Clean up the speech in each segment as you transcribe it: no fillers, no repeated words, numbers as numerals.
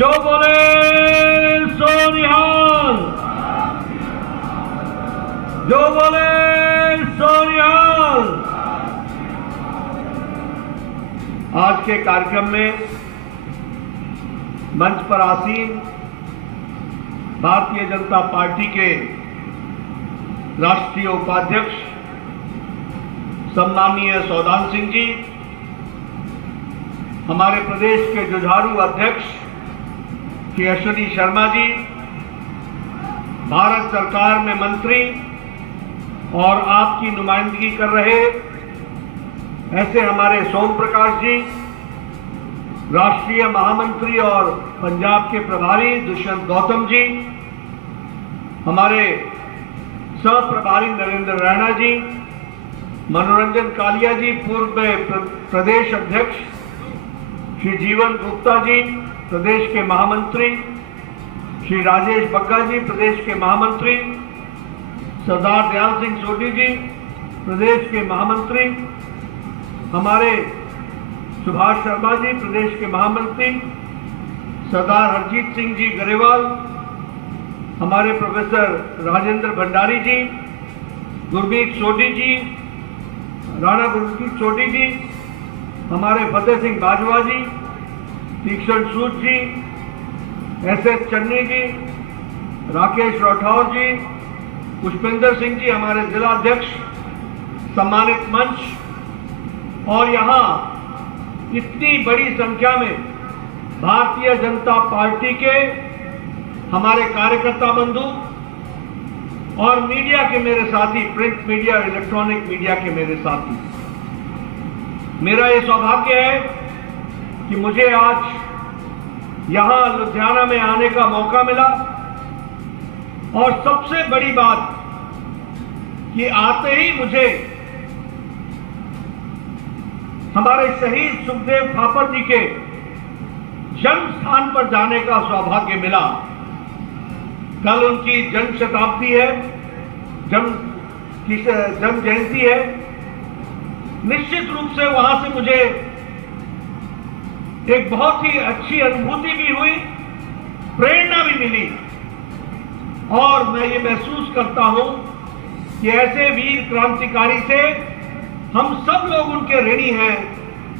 जो बोले सो निहाल, जो बोले सो निहाल। आज के कार्यक्रम में मंच पर आसीन भारतीय जनता पार्टी के राष्ट्रीय उपाध्यक्ष सम्माननीय सौदान सिंह जी, हमारे प्रदेश के जुझारू अध्यक्ष श्री अश्विनी शर्मा जी, भारत सरकार में मंत्री और आपकी नुमाइंदगी कर रहे ऐसे हमारे सोम प्रकाश जी, राष्ट्रीय महामंत्री और पंजाब के प्रभारी दुष्यंत गौतम जी, हमारे सह प्रभारी नरेंद्र रैना जी, मनोरंजन कालिया जी, पूर्व प्रदेश अध्यक्ष श्री जीवन गुप्ता जी, प्रदेश के महामंत्री श्री राजेश बग्गा जी, प्रदेश के महामंत्री सरदार दयाल सिंह सोढी जी, प्रदेश के महामंत्री, हमारे सुभाष शर्मा जी, प्रदेश के महामंत्री, सरदार हरजीत सिंह जी गरेवाल, हमारे प्रोफेसर राजेंद्र भंडारी जी, गुरमीत सोढी जी, राणा गुरमीत सोढी जी, हमारे फतेह सिंह बाजवा जी, तीक्षण सूद जी, एस.एस. चन्नी जी, राकेश राठौर जी, पुष्पेंद्र सिंह जी, हमारे जिला अध्यक्ष, सम्मानित मंच और यहां इतनी बड़ी संख्या में भारतीय जनता पार्टी के हमारे कार्यकर्ता बंधु और मीडिया के मेरे साथी, प्रिंट मीडिया, इलेक्ट्रॉनिक मीडिया के मेरे साथी, मेरा ये सौभाग्य है कि मुझे आज यहां लुधियाना में आने का मौका मिला और सबसे बड़ी बात कि आते ही मुझे हमारे शहीद सुखदेव थापर जी के जन्म स्थान पर जाने का सौभाग्य मिला। कल उनकी जन्म शताब्दी है, जन्म जयंती है। निश्चित रूप से वहां से मुझे एक बहुत ही अच्छी अनुभूति भी हुई, प्रेरणा भी मिली और मैं ये महसूस करता हूं कि ऐसे वीर क्रांतिकारी से हम सब लोग उनके ऋणी हैं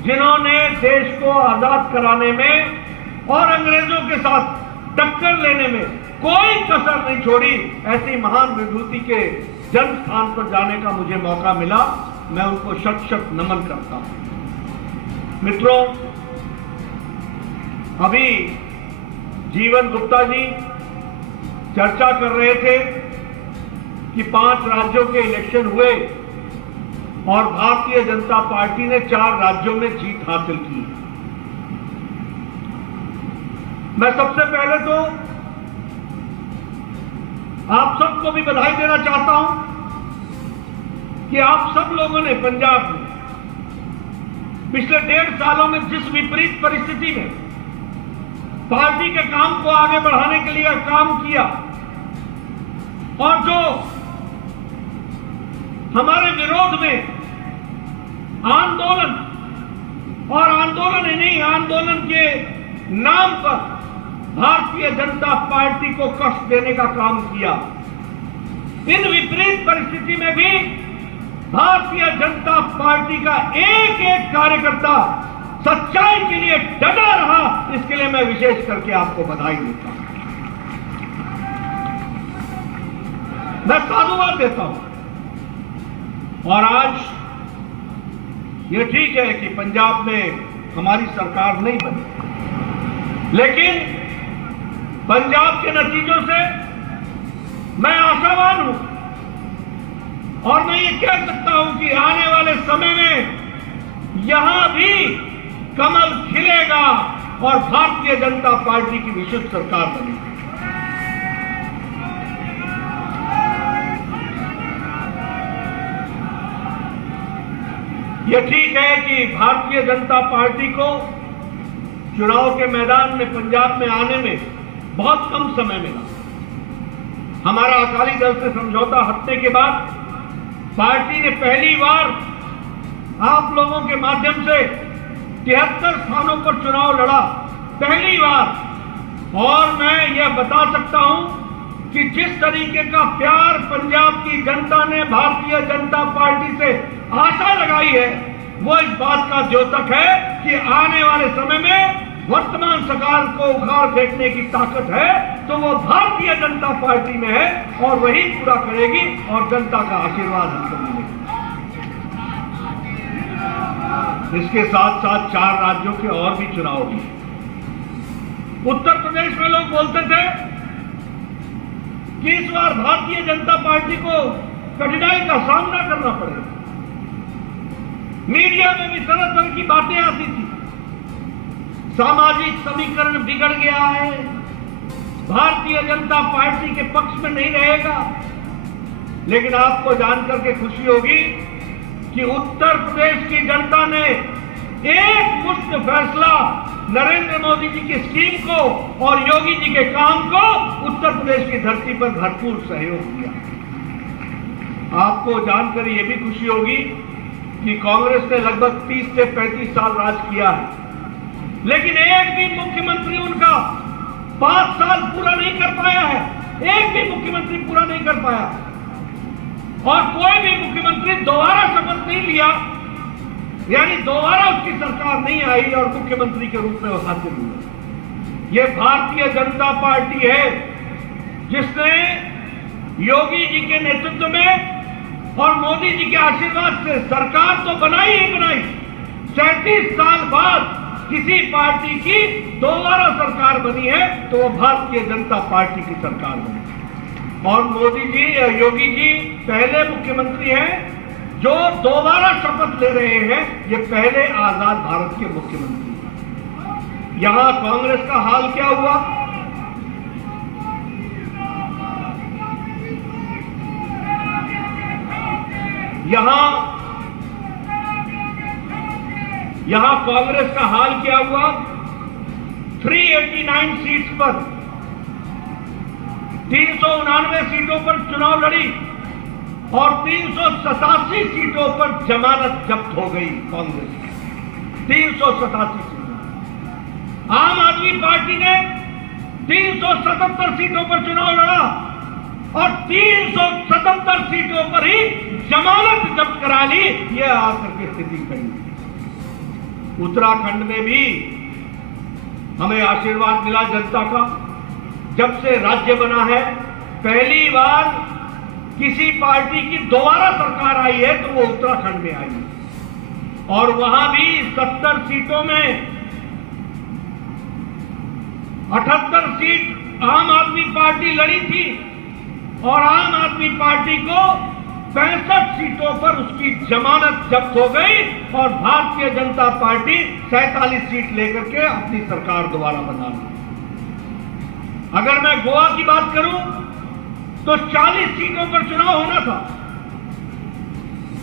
जिन्होंने देश को आजाद कराने में और अंग्रेजों के साथ टक्कर लेने में कोई कसर नहीं छोड़ी। ऐसी महान विभूति के जन्म स्थान पर जाने का मुझे मौका मिला, मैं उनको शत शत नमन करता हूं। मित्रों, अभी जीवन गुप्ता जी चर्चा कर रहे थे कि 5 राज्यों के इलेक्शन हुए और भारतीय जनता पार्टी ने 4 राज्यों में जीत हासिल की। मैं सबसे पहले तो आप सबको भी बधाई देना चाहता हूं कि आप सब लोगों ने पंजाब में पिछले 1.5 सालों में जिस विपरीत परिस्थिति में पार्टी के काम को आगे बढ़ाने के लिए काम किया और जो हमारे विरोध में आंदोलन और आंदोलन ही नहीं, आंदोलन के नाम पर भारतीय जनता पार्टी को कष्ट देने का काम किया, इन विपरीत परिस्थिति में भी भारतीय जनता पार्टी का एक एक कार्यकर्ता सच्चाई के लिए डटा रहा। इसके लिए मैं विशेष करके आपको बधाई देता हूं, मैं साधुवाद देता हूं। और आज ये ठीक है कि पंजाब में हमारी सरकार नहीं बनी, लेकिन पंजाब के नतीजों से मैं आशावान हूं और मैं ये कह सकता हूं कि आने वाले समय में यहां भी कमल खिलेगा और भारतीय जनता पार्टी की विशुद्ध सरकार बनेगी। यह ठीक है कि भारतीय जनता पार्टी को चुनाव के मैदान में पंजाब में आने में बहुत कम समय मिला। हमारा अकाली दल से समझौता हटने के बाद पार्टी ने पहली बार आप लोगों के माध्यम से 73 स्थानों पर चुनाव लड़ा। पहली बार और मैं यह बता सकता हूं कि जिस तरीके का प्यार पंजाब की जनता ने भारतीय जनता पार्टी से आशा लगाई है, वो इस बात का द्योतक है कि आने वाले समय में वर्तमान सरकार को उखाड़ फेंकने की ताकत है तो वो भारतीय जनता पार्टी में है और वही पूरा करेगी और जनता का आशीर्वाद हमको मिलेगा। इसके साथ साथ 4 राज्यों के और भी चुनाव भी। उत्तर प्रदेश में लोग बोलते थे कि इस बार भारतीय जनता पार्टी को कठिनाई का सामना करना पड़ेगा। मीडिया में भी तरह तरह की बातें आती थी, सामाजिक समीकरण बिगड़ गया है, भारतीय जनता पार्टी के पक्ष में नहीं रहेगा। लेकिन आपको जानकर के खुशी होगी कि उत्तर प्रदेश की जनता ने एक मुश्त फैसला नरेंद्र मोदी जी की स्कीम को और योगी जी के काम को उत्तर प्रदेश की धरती पर भरपूर सहयोग दिया। आपको जानकर यह भी खुशी होगी कि कांग्रेस ने लगभग 30 से 35 साल राज किया है, लेकिन एक भी मुख्यमंत्री उनका 5 साल पूरा नहीं कर पाया है। एक भी मुख्यमंत्री पूरा नहीं कर पाया और कोई भी मुख्यमंत्री दोबारा शपथ नहीं लिया, यानी दोबारा उसकी सरकार नहीं आई और मुख्यमंत्री के रूप में वो हासिल हुआ। यह भारतीय जनता पार्टी है जिसने योगी जी के नेतृत्व में और मोदी जी के आशीर्वाद से सरकार तो बनाई ही बनाई। 37 साल बाद किसी पार्टी की दोबारा सरकार बनी है तो वो भारतीय जनता पार्टी की सरकार बनी। और मोदी जी, योगी जी पहले मुख्यमंत्री हैं जो दोबारा शपथ ले रहे हैं। ये पहले आजाद भारत के मुख्यमंत्री हैं। यहां कांग्रेस का हाल क्या हुआ? यहां कांग्रेस का हाल क्या हुआ? 389 सीट्स पर 389 सीटों पर चुनाव लड़ी और 387 सीटों पर जमानत जब्त हो गई कांग्रेस की। 387 सीटों। आम आदमी पार्टी ने 377 सीटों पर चुनाव लड़ा और 377 सीटों पर ही जमानत जब्त करा ली। यह आकर के स्थिति खड़ी। उत्तराखंड में भी हमें आशीर्वाद मिला जनता का। जब से राज्य बना है पहली बार किसी पार्टी की दोबारा सरकार आई है तो वो उत्तराखंड में आई है और वहां भी 70 सीटों में 78 सीट आम आदमी पार्टी लड़ी थी और आम आदमी पार्टी को 65 सीटों पर उसकी जमानत जब्त हो गई और भारतीय जनता पार्टी 47 सीट लेकर के अपनी सरकार दोबारा बना ली। अगर मैं गोवा की बात करूं तो 40 सीटों पर चुनाव होना था।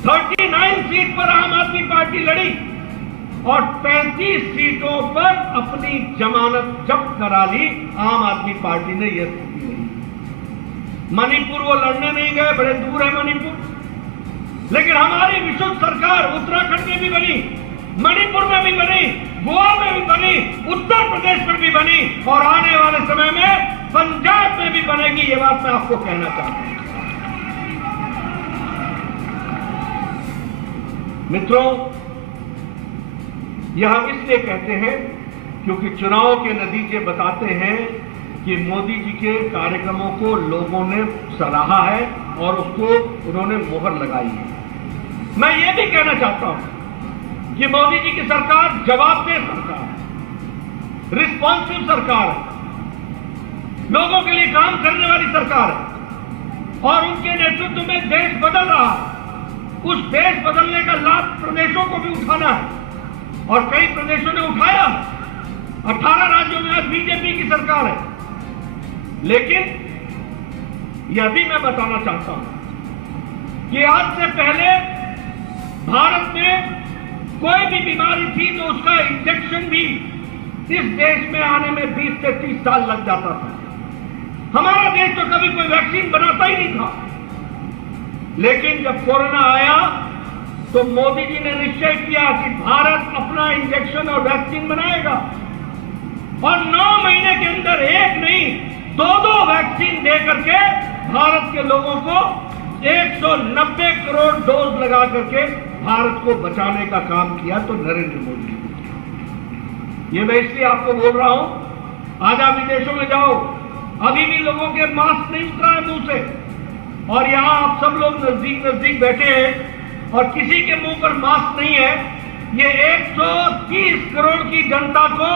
39 सीट पर आम आदमी पार्टी लड़ी और 35 सीटों पर अपनी जमानत जब्त करा ली आम आदमी पार्टी ने। यह स्थिति नहीं। मणिपुर वो लड़ने नहीं गए, बड़े दूर है मणिपुर, लेकिन हमारी विशुद्ध सरकार उत्तराखंड में भी बनी, मणिपुर में भी बनी, गोवा में भी बनी, उत्तर प्रदेश में भी बनी और आने वाले समय में पंजाब में भी बनेगी। यह बात मैं आपको कहना चाहता हूं। मित्रों, यह हम इसलिए कहते हैं क्योंकि चुनाव के नतीजे बताते हैं कि मोदी जी के कार्यक्रमों को लोगों ने सराहा है और उसको उन्होंने मोहर लगाई है। मैं ये भी कहना चाहता हूं कि मोदी जी की सरकार जवाबदेह सरकार है, रिस्पॉन्सिव सरकार है, लोगों के लिए काम करने वाली सरकार है और उनके नेतृत्व में देश बदल रहा है। उस देश बदलने का लाभ प्रदेशों को भी उठाना है और कई प्रदेशों ने उठाया। 18 राज्यों में आज बीजेपी की सरकार है। लेकिन यह भी मैं बताना चाहता हूं कि आज से पहले भारत में कोई भी बीमारी थी तो उसका इंजेक्शन भी इस देश में आने में 20 से 30 साल लग जाता था। हमारा देश तो कभी कोई वैक्सीन बनाता ही नहीं था। लेकिन जब कोरोना आया तो मोदी जी ने निश्चय किया कि भारत अपना इंजेक्शन और वैक्सीन बनाएगा और 9 महीने के अंदर एक नहीं 2-2 वैक्सीन दे करके भारत के लोगों को 190 करोड़ डोज लगा करके भारत को बचाने का काम किया तो नरेंद्र मोदी ने। ये मैं इसलिए आपको बोल रहा हूं, आज आप विदेशों में जाओ, अभी भी लोगों के मास्क नहीं उतरा है मुंह से, और यहां आप सब लोग नजदीक नजदीक बैठे हैं और किसी के मुंह पर मास्क नहीं है। ये 130 करोड़ की जनता को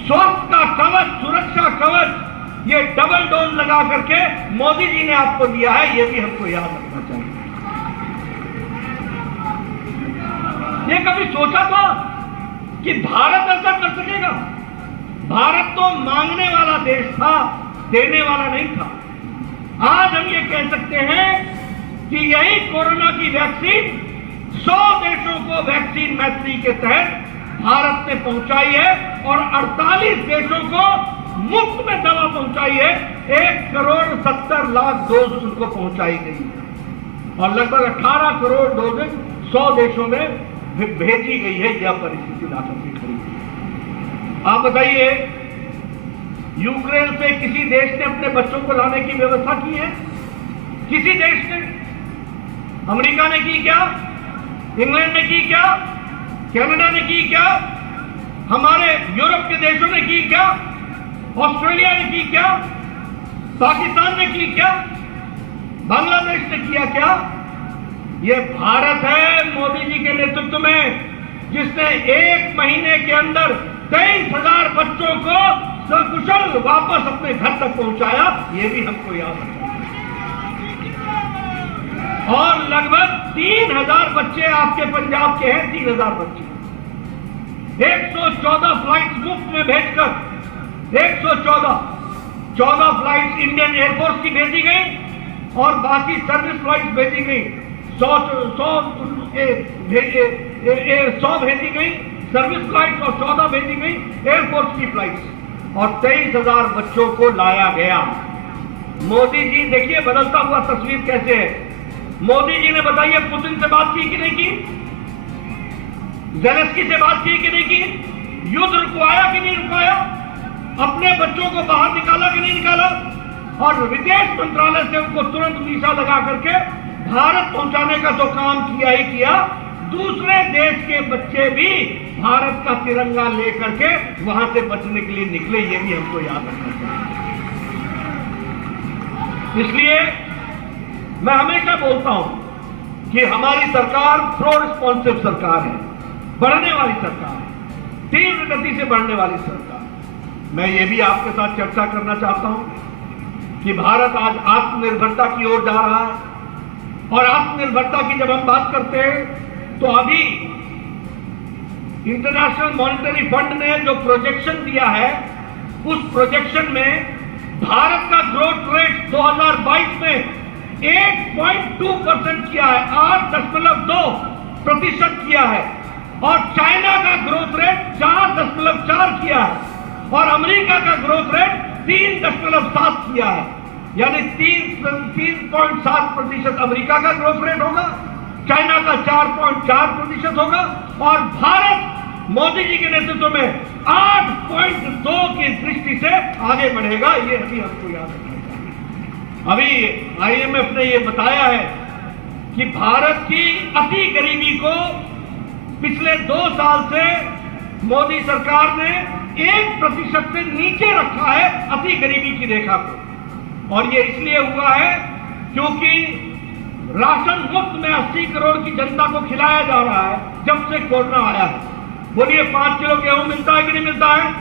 स्वास्थ्य का कवच, सुरक्षा कवच, ये डबल डोज लगा करके मोदी जी ने आपको दिया है, ये भी हमको याद रखना चाहिए। ये कभी सोचा था कि भारत ऐसा कर सकेगा? भारत तो मांगने वाला देश था, देने वाला नहीं था। आज हम ये कह सकते हैं कि यही कोरोना की वैक्सीन 100 देशों को वैक्सीन मैत्री के तहत भारत ने पहुंचाई है और 48 देशों को मुफ्त में दवा पहुंचाई है। 1,70,00,000 डोज उनको पहुंचाई गई है और लगभग 18 करोड़ डोजेज 100 देशों में भेजी गई है। यह परिस्थिति ला करके खड़ी है। आप बताइए, यूक्रेन से किसी देश ने अपने बच्चों को लाने की व्यवस्था की है? किसी देश ने? अमेरिका ने की क्या? इंग्लैंड ने की क्या? कनाडा ने की क्या? हमारे यूरोप के देशों ने की क्या? ऑस्ट्रेलिया ने की क्या? पाकिस्तान ने की क्या? बांग्लादेश ने किया क्या? यह भारत है मोदी जी के नेतृत्व में, जिसने 1 महीने के अंदर 23,000 बच्चों को सकुशल वापस अपने घर तक पहुंचाया। यह भी हमको याद रखना है। और लगभग 3,000 बच्चे आपके पंजाब के हैं, 3,000 बच्चे 114 फ्लाइट्स मुफ्त में भेजकर 14 फ्लाइट्स इंडियन एयरफोर्स की भेजी गई और बाकी सर्विस फ्लाइट्स भेजी गई। 100 भेजी गई सर्विस फ्लाइट्स और 14 भेजी गई एयरफोर्स की फ्लाइट्स और 23,000 बच्चों को लाया गया। मोदी जी देखिए बदलता हुआ तस्वीर कैसे है। मोदी जी ने बताइए पुतिन से बात की कि नहीं की? ज़ेलेंस्की से बात की कि नहीं की? युद्ध रुकवाया कि नहीं रुकवाया? अपने बच्चों को बाहर निकाला कि नहीं निकाला? और विदेश मंत्रालय से उनको तुरंत वीजा लगा करके भारत पहुंचाने का तो काम किया ही किया, दूसरे देश के बच्चे भी भारत का तिरंगा लेकर के वहां से बचने के लिए निकले। ये भी हमको याद रखना चाहिए। इसलिए मैं हमेशा बोलता हूं कि हमारी सरकार प्रो रिस्पॉन्सिव सरकार है, बढ़ने वाली सरकार है, तीव्र गति से बढ़ने वाली सरकार। मैं ये भी आपके साथ चर्चा करना चाहता हूं कि भारत आज आत्मनिर्भरता की ओर जा रहा है और आत्मनिर्भरता की जब हम बात करते हैं तो अभी इंटरनेशनल मॉनिटरी फंड ने जो प्रोजेक्शन दिया है उस प्रोजेक्शन में भारत का ग्रोथ रेट 2022 में 8.2% किया है, 8.2% किया है और चाइना का ग्रोथ रेट 4.4 किया है और अमेरिका का ग्रोथ रेट 3.7 किया है। यानी 3.7% अमेरिका का ग्रोथ रेट होगा, चाइना का 4.4% होगा और भारत मोदी जी के नेतृत्व में 8.2 की दृष्टि से आगे बढ़ेगा। ये अभी हमको याद रखना चाहिए। अभी IMF ने ये बताया है कि भारत की अति गरीबी को पिछले 2 साल से मोदी सरकार ने 1% से नीचे रखा है, अति गरीबी की रेखा को। और ये इसलिए हुआ है क्योंकि राशन मुफ्त में 80 करोड़ की जनता को खिलाया जा रहा है जब से कोरोना आया है। बोलिए 5 किलो गेहूं मिलता है कि नहीं मिलता है?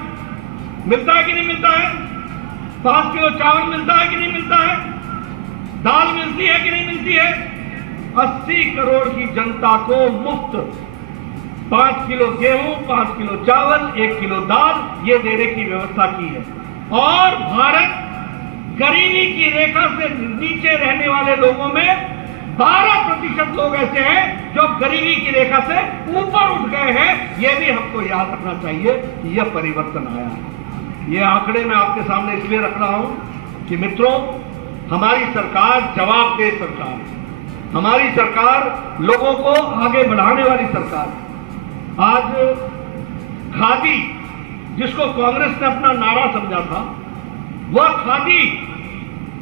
मिलता है कि नहीं मिलता है? 5 किलो चावल मिलता है कि नहीं मिलता है? दाल मिलती है कि नहीं मिलती है? 80 करोड़ की जनता को मुफ्त 5 किलो गेहूं, 5 किलो चावल, 1 किलो दाल ये देने की व्यवस्था की है। और भारत गरीबी की रेखा से नीचे रहने वाले लोगों में 12% लोग ऐसे हैं जो गरीबी की रेखा से ऊपर उठ गए हैं। यह भी हमको याद रखना चाहिए कि यह परिवर्तन आया है। यह आंकड़े मैं आपके सामने इसलिए रख रहा हूं कि मित्रों, हमारी सरकार जवाबदेह सरकार है, हमारी सरकार लोगों को आगे बढ़ाने वाली सरकार है। आज खादी जिसको कांग्रेस ने अपना नारा समझा था, वह खादी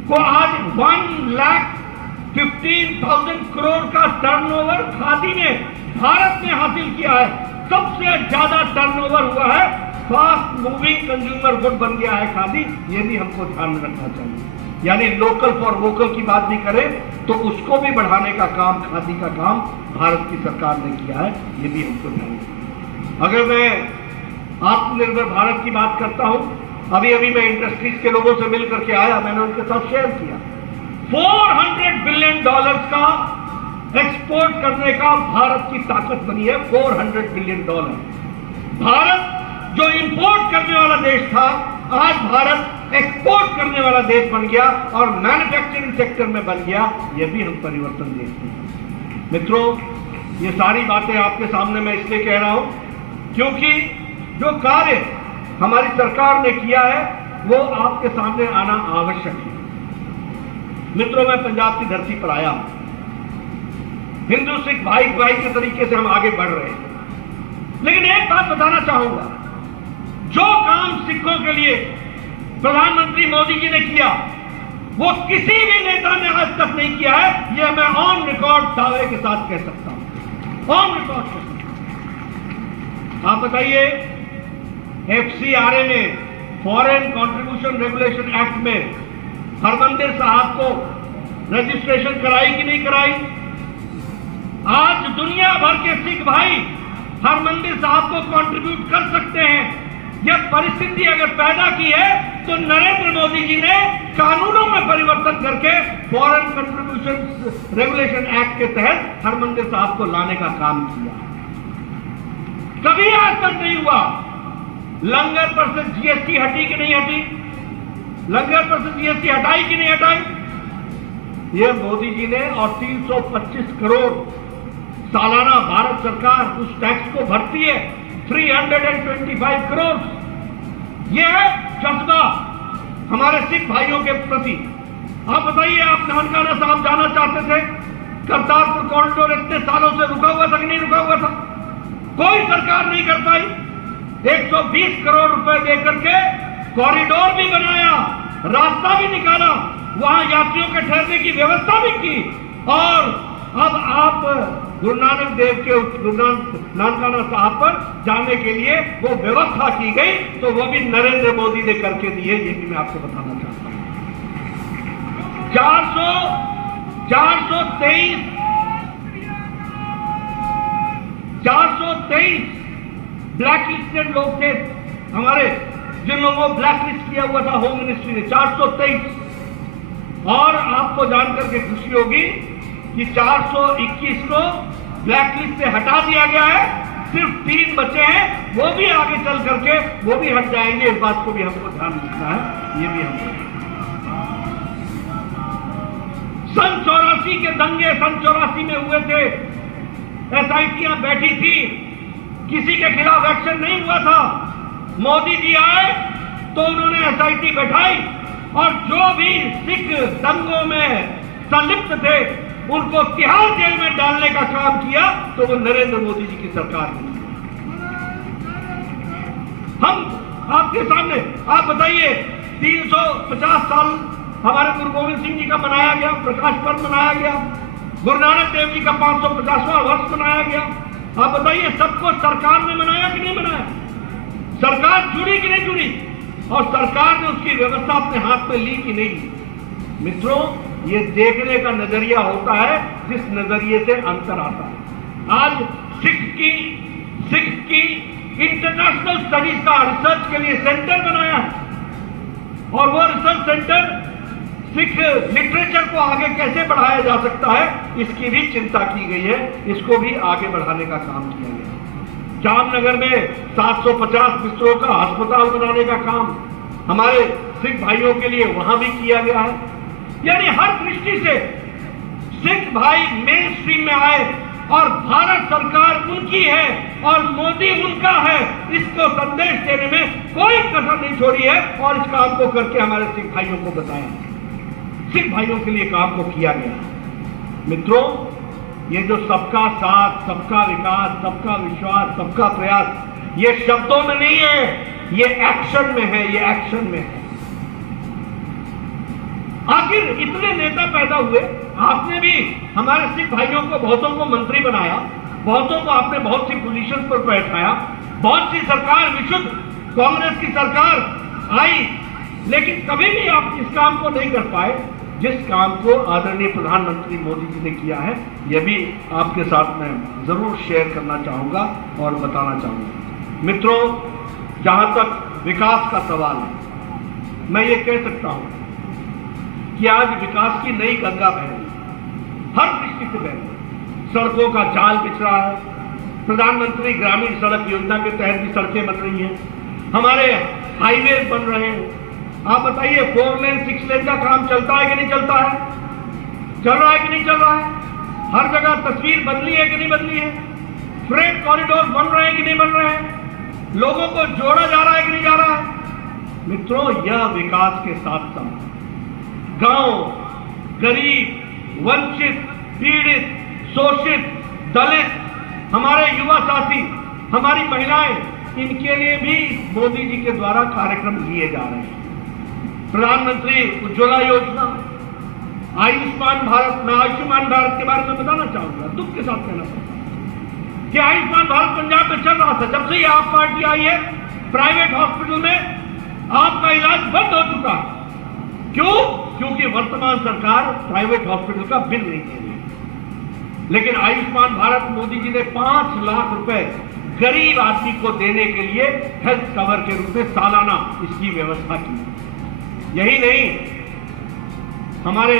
को आज 1,15,000 करोड़ का टर्नओवर खादी ने भारत ने हासिल किया है। सबसे ज्यादा टर्नओवर हुआ है, फास्ट मूविंग कंज्यूमर गुड बन गया है खादी। ये भी हमको ध्यान में रखना चाहिए। यानी लोकल फॉर वोकल की बात भी करें तो उसको भी बढ़ाने का काम, खादी का काम भारत की सरकार ने किया है। ये भी हमको ध्यान रखना। अगर मैं आत्मनिर्भर भारत की बात करता हूं, अभी अभी मैं इंडस्ट्रीज के लोगों से मिलकर के आया, मैंने उनके साथ शेयर किया। $400 बिलियन का एक्सपोर्ट करने का भारत की ताकत बनी है। $400 बिलियन। भारत जो इंपोर्ट करने वाला देश था, आज भारत एक्सपोर्ट करने वाला देश बन गया और मैन्युफैक्चरिंग सेक्टर में बन गया। यह भी हम परिवर्तन देखते हैं। मित्रों, ये सारी बातें आपके सामने मैं इसलिए कह रहा हूं क्योंकि जो कार्य हमारी सरकार ने किया है वो आपके सामने आना आवश्यक है। मित्रों, मैं पंजाब की धरती पर आया हूं। हिंदू सिख भाई भाई के तरीके से हम आगे बढ़ रहे हैं, लेकिन एक बात बताना चाहूंगा, जो काम सिखों के लिए प्रधानमंत्री मोदी जी ने किया वो किसी भी नेता ने आज तक नहीं किया है। यह मैं ऑन रिकॉर्ड दावे के साथ कह सकता हूं, ऑन रिकॉर्ड कह सकता हूं। आप बताइए, FCRA में, फॉरेन कंट्रीब्यूशन रेगुलेशन एक्ट में हरमंदिर साहब को रजिस्ट्रेशन कराई कि नहीं कराई? आज दुनिया भर के सिख भाई हरमंदिर साहब को कंट्रीब्यूट कर सकते हैं। यह परिस्थिति अगर पैदा की है तो नरेंद्र मोदी जी ने कानूनों में परिवर्तन करके फॉरेन कंट्रीब्यूशन रेगुलेशन एक्ट के तहत हरमंदिर साहब को लाने का काम किया। कभी आज तक नहीं हुआ। लंगर पर से GST हटी कि नहीं हटी? लंगर पर से GST हटाई कि नहीं हटाई? यह मोदी जी ने, और 325 करोड़ सालाना भारत सरकार उस टैक्स को भरती है, 325 करोड़। यह है जज्बा हमारे सिख भाइयों के प्रति। आप बताइए, आप नानकाना साहब जाना चाहते थे, करतारपुर कॉरिडोर इतने सालों से रुका हुआ था कि नहीं रुका हुआ था? कोई सरकार नहीं कर पाई। 120 करोड़ रुपए देकर के कॉरिडोर भी बनाया, रास्ता भी निकाला, वहां यात्रियों के ठहरने की व्यवस्था भी की। और अब आप गुरु नानक देव के नानकाना साहब पर जाने के लिए वो व्यवस्था की गई, तो वो भी नरेंद्र मोदी ने करके दी है। ये भी मैं आपको बताना चाहता हूं। 423 ब्लैक लिस्टेड लोग थे हमारे, जिन लोगों को ब्लैक लिस्ट किया हुआ था होम मिनिस्ट्री ने, 423। और आपको जानकर के खुशी होगी कि 421 को ब्लैक लिस्ट से हटा दिया गया है। सिर्फ 3 बचे हैं, वो भी आगे चल करके वो भी हट जाएंगे। इस बात को भी हमको ध्यान रखना है। ये भी हमको सन 84 के दंगे सन 84 में हुए थे, SITयां बैठी थी, किसी के खिलाफ एक्शन नहीं हुआ था। मोदी जी आए तो उन्होंने SIT बैठाई और जो भी सिख दंगों में संलिप्त थे उनको तिहाड़ जेल में डालने का काम किया, तो वो नरेंद्र मोदी जी की सरकार ने। हम आपके सामने, आप बताइए, 350 साल हमारे गुरु गोविंद सिंह जी का मनाया गया, प्रकाश पर्व मनाया गया, गुरु नानक देव जी का 550वां वर्ष मनाया गया। आप बताइए, सबको सरकार ने मनाया कि नहीं मनाया? सरकार जुड़ी कि नहीं जुड़ी? और सरकार ने उसकी व्यवस्था अपने हाथ में ली कि नहीं? मित्रों, ये देखने का नजरिया होता है जिस नजरिए से अंतर आता है। आज सिख की इंटरनेशनल स्टडीज का रिसर्च के लिए सेंटर बनाया है, और वो रिसर्च सेंटर सिख लिटरेचर को आगे कैसे बढ़ाया जा सकता है इसकी भी चिंता की गई है। इसको भी आगे बढ़ाने का काम किया गया। जामनगर में 750 बिस्तरों का अस्पताल बनाने का काम हमारे सिख भाइयों के लिए वहां भी किया गया है। यानी हर दृष्टि से सिख भाई मेन स्ट्रीम में आए और भारत सरकार उनकी है और मोदी उनका है, इसको संदेश देने में कोई कसर नहीं छोड़ी है। और इस काम को करके हमारे सिख भाइयों को बताया, सिख भाइयों के लिए काम को किया गया। मित्रों, ये जो सबका साथ, सबका विकास, सबका विश्वास, सबका प्रयास, ये शब्दों में नहीं है, ये एक्शन में है, ये एक्शन में है। आखिर इतने नेता पैदा हुए, आपने भी हमारे सिख भाइयों को बहुतों को मंत्री बनाया, बहुतों को आपने बहुत सी पोजीशन पर बैठाया, बहुत सी सरकार विशुद्ध कांग्रेस की सरकार आई, लेकिन कभी भी आप इस काम को नहीं कर पाए जिस काम को आदरणीय प्रधानमंत्री मोदी जी ने किया है। यह भी आपके साथ मैं जरूर शेयर करना चाहूंगा और बताना चाहूंगा। मित्रों, जहां तक विकास का सवाल है, मैं ये कह सकता हूं कि आज विकास की नई गंगा बह रही है, हर दृष्टि से बह रही है। सड़कों का जाल बिछ रहा है, प्रधानमंत्री ग्रामीण सड़क योजना के तहत भी सड़कें बन रही हैं, हमारे हाईवे बन रहे हैं। आप बताइए, 4 लेन 6 लेन का काम चलता है कि नहीं चलता है? चल रहा है कि नहीं चल रहा है? हर जगह तस्वीर बदली है कि नहीं बदली है? फ्रेट कॉरिडोर बन रहे हैं कि नहीं बन रहे हैं? लोगों को जोड़ा जा रहा है कि नहीं जा रहा है? मित्रों, यह विकास के साथ साथ गांव, गरीब, वंचित, पीड़ित, शोषित, दलित, हमारे युवा साथी, हमारी महिलाएं, इनके लिए भी मोदी जी के द्वारा कार्यक्रम लिए जा रहे हैं। प्रधानमंत्री उज्ज्वला योजना, आयुष्मान भारत। मैं आयुष्मान भारत के बारे में बताना चाहूंगा, दुख के साथ कहना चाहता हूं कि आयुष्मान भारत पंजाब में चल रहा था, जब से आप पार्टी आई है प्राइवेट हॉस्पिटल में आपका इलाज बंद हो चुका है। क्यों? क्योंकि वर्तमान सरकार प्राइवेट हॉस्पिटल का बिल नहीं दे रही। लेकिन आयुष्मान भारत मोदी जी ने 5 लाख रुपए गरीब आदमी को देने के लिए हेल्थ कवर के रूप में सालाना इसकी व्यवस्था की। यही नहीं, हमारे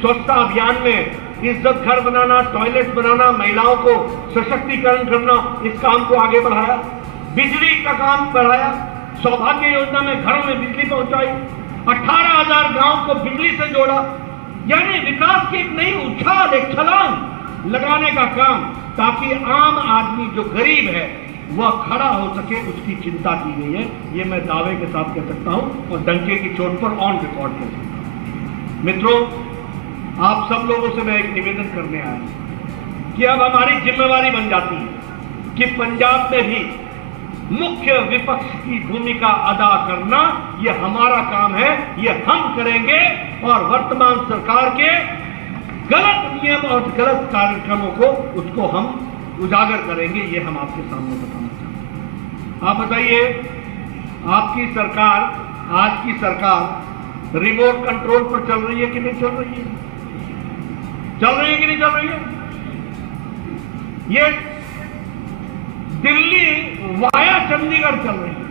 स्वच्छता अभियान में इज्जत घर बनाना, टॉयलेट बनाना, महिलाओं को सशक्तिकरण करना, इस काम को आगे बढ़ाया। बिजली का काम बढ़ाया, सौभाग्य योजना में घरों में बिजली पहुंचाई, 18,000 गांव को बिजली से जोड़ा। यानी विकास की एक नई उछाल, एक छलांग लगाने का काम, ताकि आम आदमी जो गरीब है वह खड़ा हो सके, उसकी चिंता की गई है। ये मैं दावे के साथ कह सकता हूं और डंके की चोट पर ऑन रिकॉर्ड कह सकता हूं। मित्रों, आप सब लोगों से मैं एक निवेदन करने आया हूं कि अब हमारी जिम्मेवारी बन जाती है कि पंजाब में भी मुख्य विपक्ष की भूमिका अदा करना, यह हमारा काम है, यह हम करेंगे। और वर्तमान सरकार के गलत नियम और गलत कार्यक्रमों को, उसको हम उजागर करेंगे। ये हम आपके सामने बताना चाहते हैं। आप बताइए, आपकी सरकार, आज की सरकार रिमोट कंट्रोल पर चल रही है कि नहीं चल रही है? चल रही है कि नहीं चल रही है? ये दिल्ली वाया चंडीगढ़ चल रही है।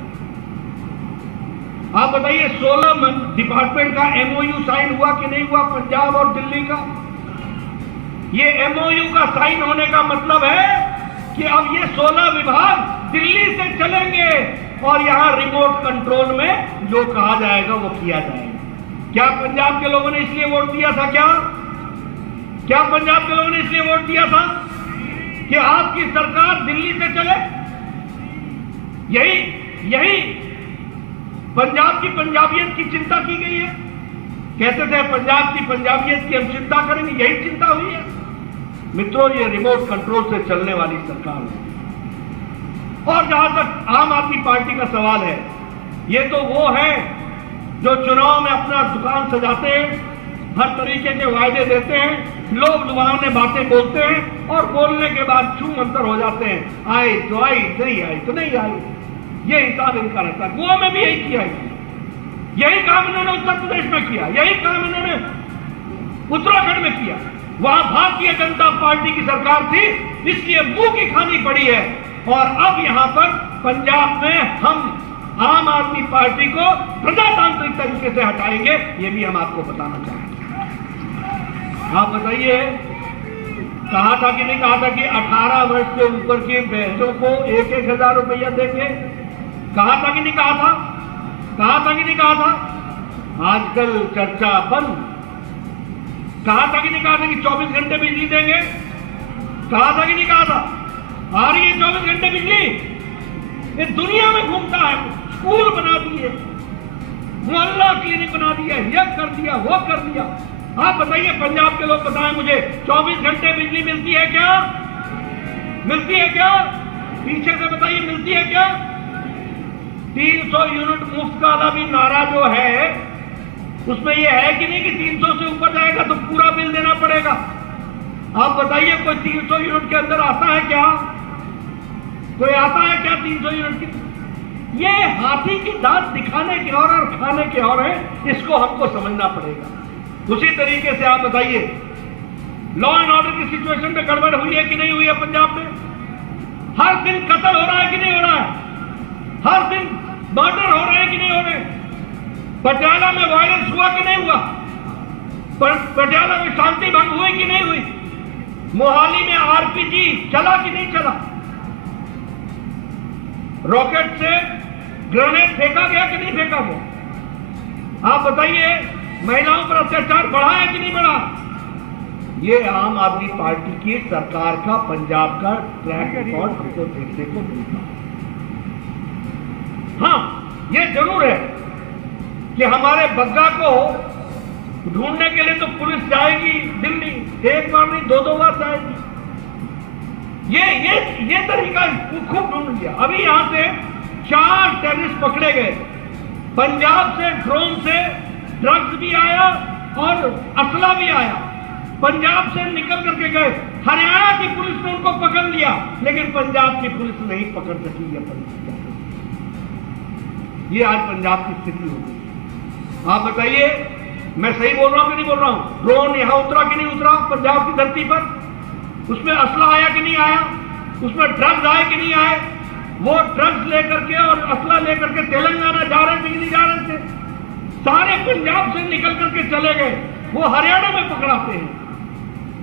आप बताइए, 16 डिपार्टमेंट का एमओयू साइन हुआ कि नहीं हुआ पंजाब और दिल्ली का? ये एमओयू का साइन होने का मतलब है कि अब ये 16 विभाग दिल्ली से चलेंगे और यहां रिमोट कंट्रोल में जो कहा जाएगा वो किया जाएगा। क्या पंजाब के लोगों ने इसलिए वोट दिया था? क्या पंजाब के लोगों ने इसलिए वोट दिया था कि आपकी सरकार दिल्ली से चले? यही पंजाब की पंजाबियत की चिंता की गई है। कहते थे पंजाब की पंजाबियत की हम चिंता करेंगे, यही चिंता हुई है। मित्रों, ये रिमोट कंट्रोल से चलने वाली सरकार है। और जहां तक आम आदमी पार्टी का सवाल है, ये तो वो है जो चुनाव में अपना दुकान सजाते हैं, हर तरीके के वायदे देते हैं, लोग लुभावने बातें बोलते हैं और बोलने के बाद छू मंतर हो जाते हैं। आई तो आई, नहीं आई तो नहीं आई। ये हिसाब इनका रहता है। गोवा में भी यही किया है, यही काम इन्होंने उत्तर प्रदेश में किया, यही काम इन्होंने उत्तराखंड में किया। वहां भारतीय जनता पार्टी की सरकार थी, इसलिए मुंह की खानी पड़ी है। और अब यहां पर पंजाब में हम आम आदमी पार्टी को प्रजातांत्रिक तरीके से हटाएंगे, ये भी हम आपको बताना चाहेंगे। आप बताइए, कहा था कि नहीं कहा था कि 18 वर्ष से ऊपर के बहनों को 1-1 हजार रुपया देंगे? कहा था कि नहीं कहा था? कहा था कि नहीं कहा था? आजकल चर्चा बंद। कहा था कि नहीं कहा था कि 24 घंटे बिजली देंगे? कहा था कि नहीं कहा था? आ रही है 24 घंटे बिजली। ये दुनिया में घूमता है, स्कूल बना दिए, मोहल्ला क्लिनिक बना दिया, यह कर दिया, वो कर दिया। आप बताइए, पंजाब के लोग बताएं मुझे, 24 घंटे बिजली मिलती है क्या? मिलती है क्या? पीछे से बताइए, मिलती है क्या? 300 यूनिट मुफ्त का भी नारा जो है उसमें यह है कि नहीं कि 300 से ऊपर जाएगा तो पूरा बिल देना पड़ेगा। आप बताइए, कोई 300 यूनिट के अंदर आता है क्या? कोई आता है क्या 300 यूनिट की? ये हाथी की दांत दिखाने की और खाने के और है, इसको हमको समझना पड़ेगा। उसी तरीके से आप बताइए, लॉ एंड ऑर्डर की सिचुएशन में गड़बड़ हुई है कि नहीं हुई है पंजाब में? हर दिन कत्ल हो रहा है कि नहीं हो रहा है? हर दिन मर्डर हो रहे हैं कि नहीं हो रहे? पटियाला में वायलेंस हुआ कि नहीं हुआ? पटियाला में शांति भंग हुई कि नहीं हुई? मोहाली में आरपीजी चला कि नहीं चला? रॉकेट से ग्रेनेड फेंका गया कि नहीं फेंका गया? आप बताइए, महिलाओं पर अत्याचार बढ़ा है कि नहीं बढ़ा? ये आम आदमी पार्टी की सरकार का पंजाब का ट्रैक रिकॉर्ड हमको देखने को मिलता है। हाँ, ये जरूर है कि हमारे बग्गा को ढूंढने के लिए तो पुलिस जाएगी दिल्ली, एक बार नहीं 2-2 बार जाएगी। ये तरीका खूब ढूंढ लिया। अभी यहां से 4 टेररिस्ट पकड़े गए। पंजाब से ड्रोन से ड्रग्स भी आया और असला भी आया। पंजाब से निकल करके गए, हरियाणा की पुलिस ने उनको पकड़ लिया, लेकिन पंजाब की पुलिस नहीं पकड़ सकी। ये आज पंजाब की स्थिति हो गई। आप बताइए, मैं सही बोल रहा हूं कि नहीं बोल रहा हूं? ड्रोन यहां उतरा कि नहीं उतरा पंजाब की धरती पर? उसमें असला आया कि नहीं आया? उसमें ड्रग्स आए कि नहीं आए? वो ड्रग्स लेकर के और असला लेकर के तेलंगाना जा रहे थे कि नहीं जा रहे थे? सारे पंजाब से निकल करके चले गए, वो हरियाणा में पकड़ाते हैं।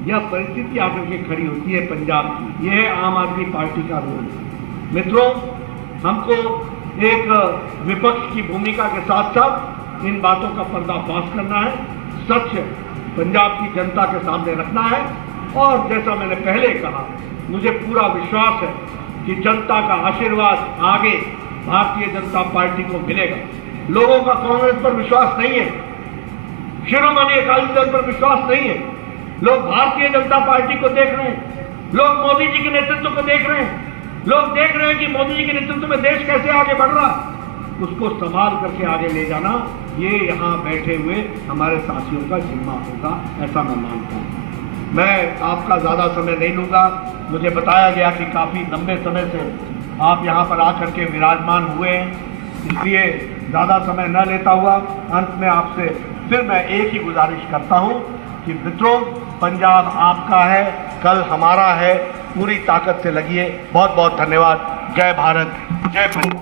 यह परिस्थिति आकर के खड़ी होती है पंजाब की। यह है आम आदमी पार्टी का रोल। मित्रों, हमको एक विपक्ष की भूमिका के साथ साथ इन बातों का पर्दाफाश करना है, सच पंजाब की जनता के सामने रखना है। और जैसा मैंने पहले कहा, मुझे पूरा विश्वास है कि जनता का आशीर्वाद आगे भारतीय जनता पार्टी को मिलेगा। लोगों का कांग्रेस पर विश्वास नहीं है, शिरोमणि अकाली दल पर विश्वास नहीं है। लोग भारतीय जनता पार्टी को देख रहे हैं, लोग मोदी जी के नेतृत्व को देख रहे हैं, लोग देख रहे हैं कि मोदी जी के नेतृत्व में देश कैसे आगे बढ़ रहा है। उसको संभाल करके आगे ले जाना, ये यहाँ बैठे हुए हमारे साथियों का जिम्मा होगा, ऐसा मैं मानता हूँ। मैं आपका ज़्यादा समय नहीं लूँगा। मुझे बताया गया कि काफ़ी लंबे समय से आप यहाँ पर आकर के विराजमान हुए हैं, इसलिए ज़्यादा समय न लेता हुआ अंत में आपसे फिर मैं एक ही गुजारिश करता हूँ कि मित्रों, पंजाब आपका है, कल हमारा है, पूरी ताकत से लगिए। बहुत बहुत धन्यवाद। जय भारत, जय पंजाब।